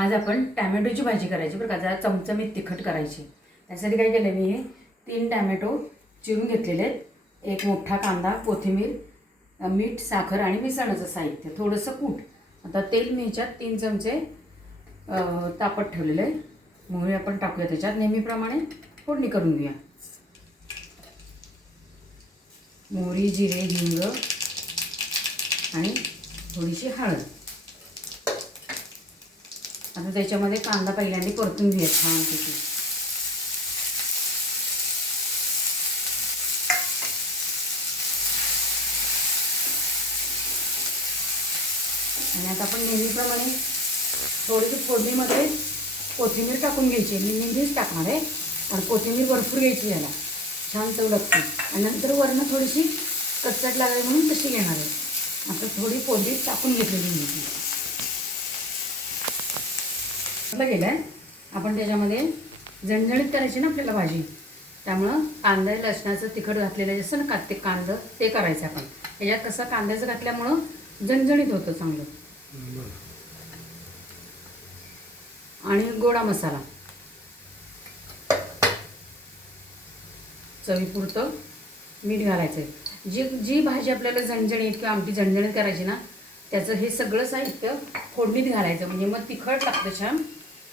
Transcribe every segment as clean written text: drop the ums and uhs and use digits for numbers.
आज आपण टॅमॅटोची भाजी करायची बरं का, जरा चमचमीत तिखट करायची। त्यासाठी काय केलं मी, हे 3 टॅमॅटो चिरून घेतलेले आहेत, एक मोठा कांदा, कोथिंबीर, मीठ, साखर आणि मिसळण्याचं साहित्य, थोडंसं कूट। आता तेल मी ह्याच्यात 3 चमचे तापत ठेवलेलं आहे। मोहरी आपण टाकूया त्याच्यात, नेहमीप्रमाणे फोडणी करून घेऊया। मोहरी, जिरे, हिंग आणि थोडीशी हळद। आता त्याच्यामध्ये कांदा पहिल्यांदा परतून घेऊया छानपैकी। आणि आता आपण नेहमीप्रमाणे थोडीशी फोडणीमध्ये कोथिंबीर टाकून घ्यायची। मी नेहमीच टाकणार आहे, आणि कोथिंबीर भरपूर घ्यायची, याला छान चव लागते। आणि नंतर वरनं थोडीशी कचकट लागावी म्हणून तशी घेणार आहे। आता थोडी फोडणी टाकून घेतलेली मी गेलं आहे। आपण त्याच्यामध्ये झणझणीत करायची ना आपल्याला भाजी, त्यामुळं कांदा लसणाचं तिखट घातलेलं जसं ना ते कांदा ते करायचं आपण। याच्यात कसं कांद्याचं घातल्यामुळं झणझणीत होतं चांगलं। आणि गोडा मसाला चवीपुरतं मीठ घालायचं आहे। जी भाजी आपल्याला झणझणीत किंवा आमटी झणझणीत करायची ना, त्याचं हे सगळं साहित्य फोडणीत घालायचं, म्हणजे मग तिखट लागतं छान।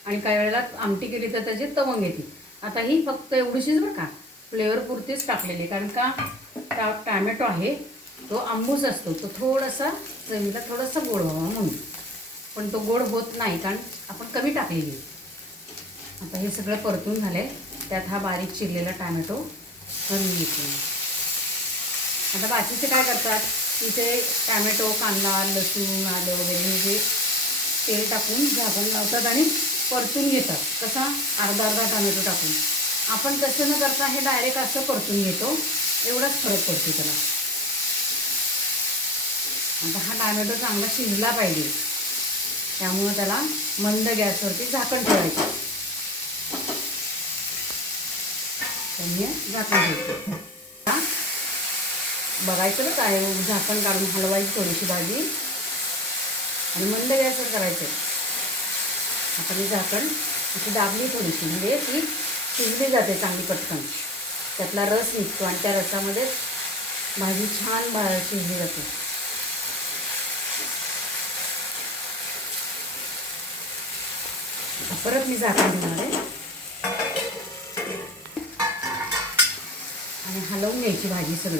आणि काही वेळेला आमटी केली तर त्याची तवंग येते। आता ही फक्त एवढीशीच बरं का, फ्लेवर पुरतीच टाकलेली, कारण का टॅमॅटो आहे तो आंबूस असतो, तो थोडासा चवीला थोडासा गोड व्हावा म्हणून, पण तो गोड होत नाही कारण आपण कमी टाकलेली। आता हे सगळं परतून झाले, त्यात हा बारीक चिरलेला टॅमॅटो घालून घेतला। आता बाकीचे काय करतात, तिथे टॅमॅटो, कांदा, लसूण, आलं वगैरे हे जे तेल टाकून झाकण लावतात आणि परतून घेतात, कसा अर्धा टॅमॅटो टाकून। आपण तसं न करता हे डायरेक्ट असं परतून घेतो, एवढाच फरक पडतो त्याला। आता हा टॅमॅटो चांगला शिजला पाहिजे, त्यामुळे त्याला मंद गॅसवरती झाकण ठेवायचं। त्यामुळे झाकण ठेवायचं, बघायचं काय झाकण काढून हलवायची थोडीशी भाजी, आणि मंद गॅसवर करायचं। आता मी झाकण अशी दाबली थोडीशी, म्हणजे ती शिजली जाते चांगली पटकन, त्यातला रस निघतो आणि त्या रसामध्ये भाजी छान शिजली जाते। परत मी झाकण घेणार आहे आणि हलवून घ्यायची भाजी सगळी।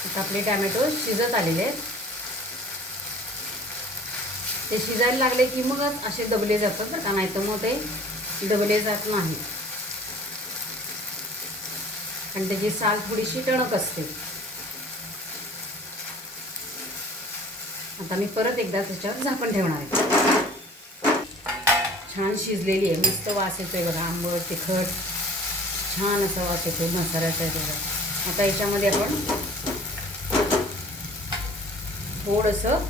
आता आपले टॅमॅटो शिजत आलेले आहेत, ते शिजायला लागले की मगच असे दबले जातात बरं का, नाही तर मग ते दबले जात नाही, आणि त्याची साल थोडीशी टणक असते। आता मी परत एकदा त्याच्यावर झाकण ठेवणार आहे। छान शिजलेली आहे, मस्त वास येतोय बघा, आंबट तिखट छान असा वास येतोय मसाल्याचा बघा। आता याच्यामध्ये आपण थोडंसं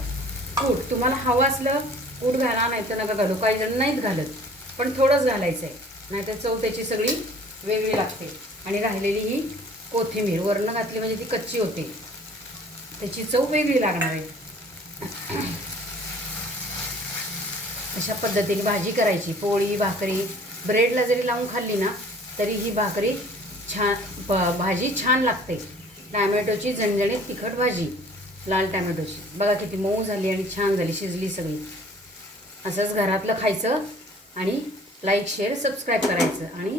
कूट, तुम्हाला हवं असलं कूट घाला, नाही तर नका घालू, काही जण नाहीत घालत, पण थोडंच घालायचं आहे, नाहीतर चव त्याची सगळी वेगळी लागते। आणि राहिलेली ही कोथिंबीर वरनं घातली म्हणजे ती कच्ची होते, त्याची चव वेगळी लागणार आहे। अशा पद्धतीने भाजी करायची, पोळी, भाकरी, ब्रेडला जरी लावून खाल्ली ना तरी ही भाकरी भाजी छान लागते। टॅमॅटोची झणझणीत तिखट भाजी, लाल टॅमॅटोची बघा किती मऊ झाली आणि छान झाली, शिजली सगळी। असंच घरातलं खायचं, आणि लाईक, शेअर, सबस्क्राईब करायचं, आणि